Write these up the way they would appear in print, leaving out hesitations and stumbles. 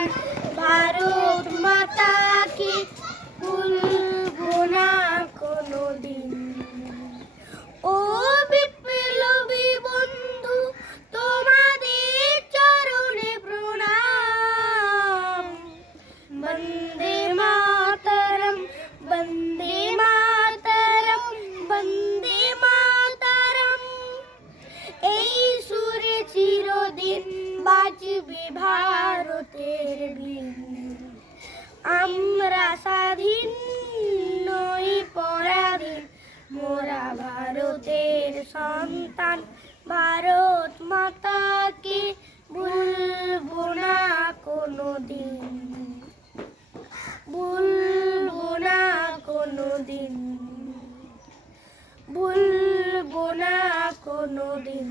সন্তান ভারত মাতাকে ভুলবো না কোনোদিন। ও বিপ্লবী বন্ধু, তোমাদের চরণে প্রণাম। বন্দে মাতরম, বন্দে মাতরম, বন্দে মাতরম। এই সুরে চিরদিন বাজবে ভারতের বীণ। আমরা স্বাধীন নই পরাধীন, মোরা ভারতের সন্তান ভারত মাতাকে ভুলবো না কোনোদিন, ভুলবো না কোনোদিন, ভুলবো না কোনোদিন।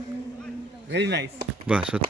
Very nice. বাহ, সত্যি।